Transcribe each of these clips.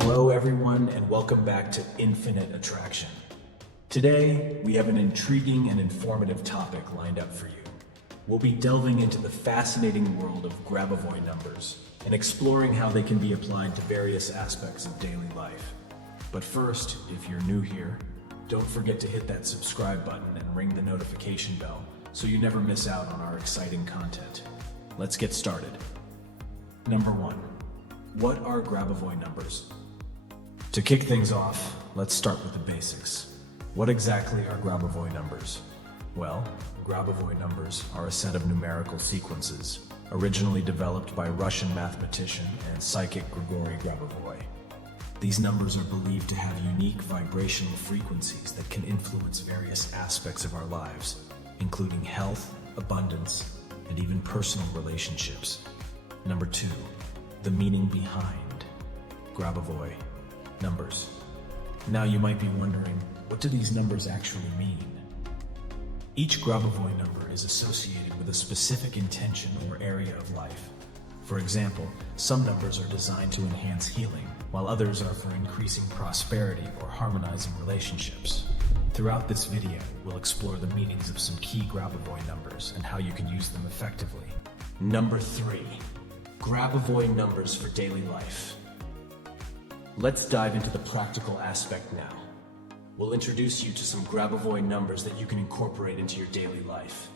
Hello everyone and welcome back to Infinite Attraction. Today, we have an intriguing and informative topic lined up for you. We'll be delving into the fascinating world of Grabovoi numbers and exploring how they can be applied to various aspects of daily life. But first, if you're new here, don't forget to hit that subscribe button and ring the notification bell so you never miss out on our exciting content. Let's get started. Number 1. What are Grabovoi numbers? To kick things off, let's start with the basics. What exactly are Grabovoi numbers? Well, Grabovoi numbers are a set of numerical sequences, originally developed by Russian mathematician and psychic Grigori Grabovoi. These numbers are believed to have unique vibrational frequencies that can influence various aspects of our lives, including health, abundance, and even personal relationships. Number 2, the meaning behind Grabovoi numbers. Now you might be wondering, what do these numbers actually mean? Each Grabovoi number is associated with a specific intention or area of life. For example, some numbers are designed to enhance healing, while others are for increasing prosperity or harmonizing relationships. Throughout this video, we'll explore the meanings of some key Grabovoi numbers and how you can use them effectively. Number 3. Grabovoi numbers for daily life. Let's dive into the practical aspect now. We'll introduce you to some Grabovoi numbers that you can incorporate into your daily life.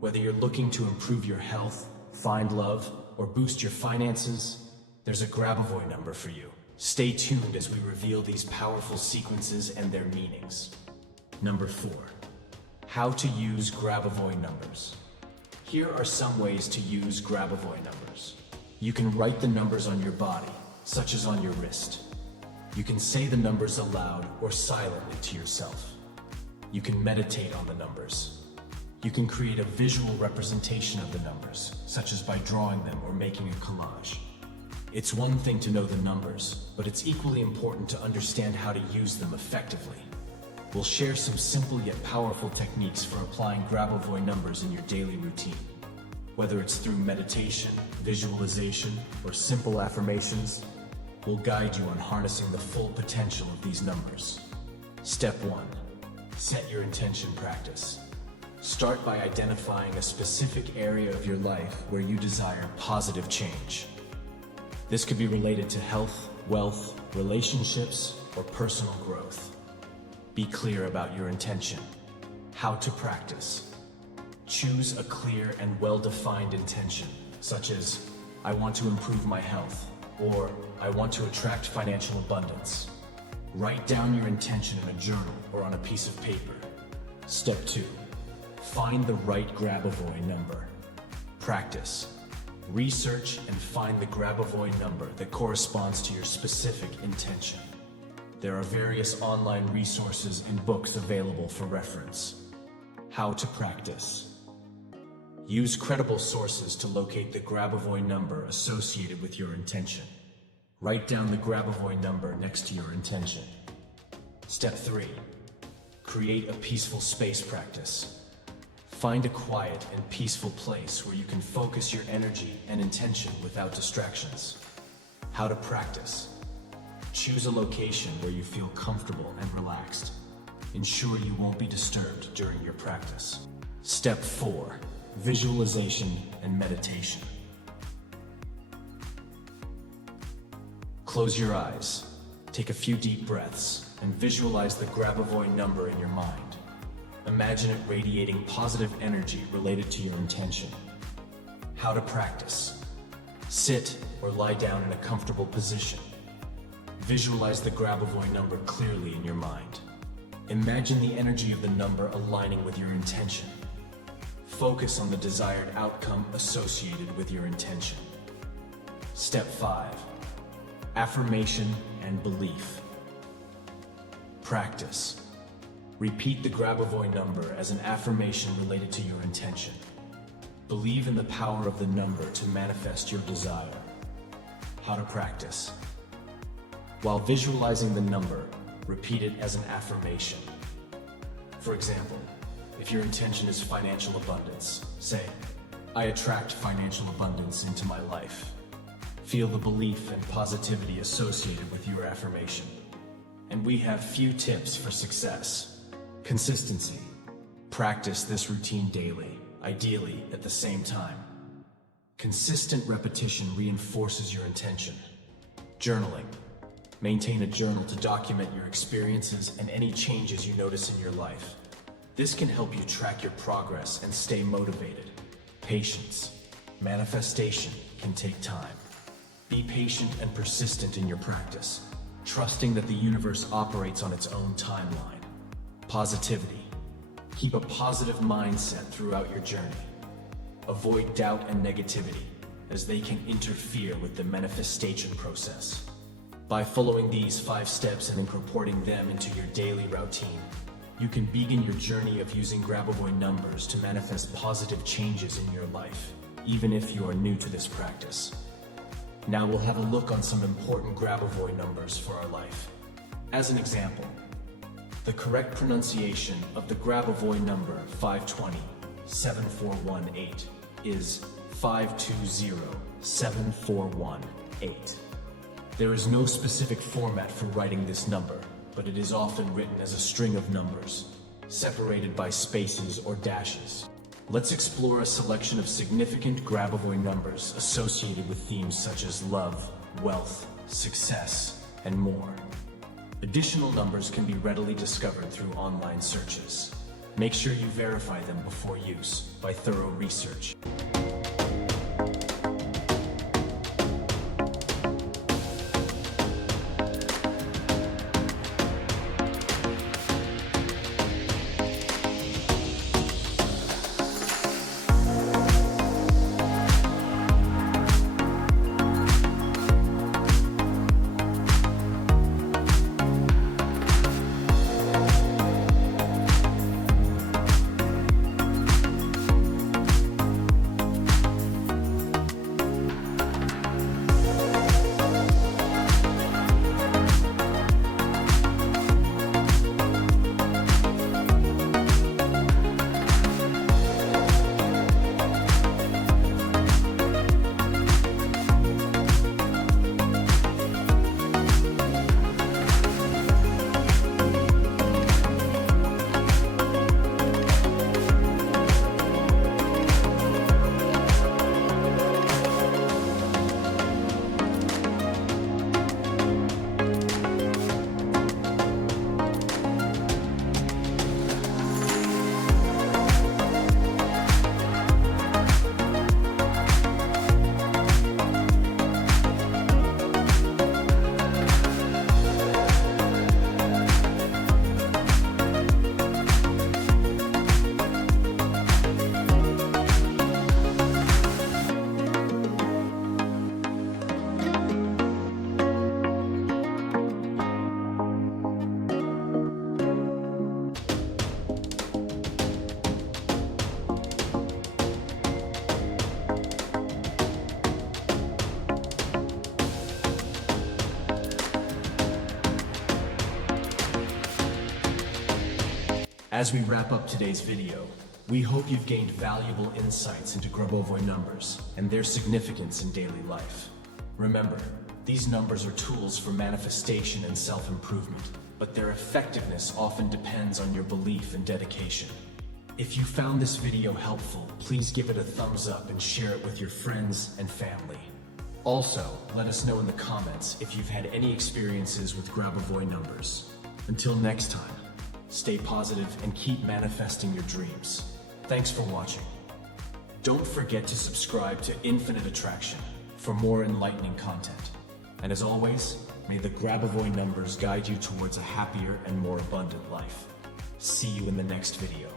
Whether you're looking to improve your health, find love, or boost your finances, there's a Grabovoi number for you. Stay tuned as we reveal these powerful sequences and their meanings. Number 4. How to use Grabovoi numbers. Here are some ways to use Grabovoi numbers. You can write the numbers on your body, such as on your wrist. You can say the numbers aloud or silently to yourself. You can meditate on the numbers. You can create a visual representation of the numbers, such as by drawing them or making a collage. It's one thing to know the numbers, but it's equally important to understand how to use them effectively. We'll share some simple yet powerful techniques for applying Grabovoi numbers in your daily routine. Whether it's through meditation, visualization, or simple affirmations, we'll guide you on harnessing the full potential of these numbers. Step 1. Set your intention practice. Start by identifying a specific area of your life where you desire positive change. This could be related to health, wealth, relationships, or personal growth. Be clear about your intention. How to practice. Choose a clear and well-defined intention, such as, I want to improve my health, or I want to attract financial abundance. Write down your intention in a journal or on a piece of paper. Step 2. Find the right Grabovoi number. Practice. Research and find the Grabovoi number that corresponds to your specific intention. There are various online resources and books available for reference. How to practice. Use credible sources to locate the Grabovoi number associated with your intention. Write down the Grabovoi number next to your intention. Step 3. Create a peaceful space practice. Find a quiet and peaceful place where you can focus your energy and intention without distractions. How to practice. Choose a location where you feel comfortable and relaxed. Ensure you won't be disturbed during your practice. Step 4. Visualization and meditation. Close your eyes, take a few deep breaths, and visualize the Grabovoi number in your mind. Imagine it radiating positive energy related to your intention. How to practice. Sit or lie down in a comfortable position. Visualize the Grabovoi number clearly in your mind. Imagine the energy of the number aligning with your intention. Focus on the desired outcome associated with your intention. Step 5. Affirmation and belief. Practice. Repeat the Grabovoi number as an affirmation related to your intention. Believe in the power of the number to manifest your desire. How to practice. While visualizing the number, repeat it as an affirmation. For example, if your intention is financial abundance, say, I attract financial abundance into my life. Feel the belief and positivity associated with your affirmation. And we have few tips for success. Consistency. Practice this routine daily, ideally at the same time. Consistent repetition reinforces your intention. Journaling. Maintain a journal to document your experiences and any changes you notice in your life. This can help you track your progress and stay motivated. Patience. Manifestation can take time. Be patient and persistent in your practice, trusting that the universe operates on its own timeline. Positivity. Keep a positive mindset throughout your journey. Avoid doubt and negativity, as they can interfere with the manifestation process. By following these 5 steps and incorporating them into your daily routine, you can begin your journey of using Grabovoi numbers to manifest positive changes in your life, even if you are new to this practice. Now we'll have a look on some important Grabovoi numbers for our life. As an example, the correct pronunciation of the Grabovoi number 520-7418 is 520-7418. There is no specific format for writing this number, but it is often written as a string of numbers, separated by spaces or dashes. Let's explore a selection of significant Grabovoi numbers associated with themes such as love, wealth, success, and more. Additional numbers can be readily discovered through online searches. Make sure you verify them before use by thorough research. As we wrap up today's video, we hope you've gained valuable insights into Grabovoi numbers and their significance in daily life. Remember, these numbers are tools for manifestation and self-improvement, but their effectiveness often depends on your belief and dedication. If you found this video helpful, please give it a thumbs up and share it with your friends and family. Also, let us know in the comments if you've had any experiences with Grabovoi numbers. Until next time, stay positive and keep manifesting your dreams. Thanks for watching. Don't forget to subscribe to Infinite Attraction for more enlightening content. And as always, may the Grabovoi numbers guide you towards a happier and more abundant life. See you in the next video.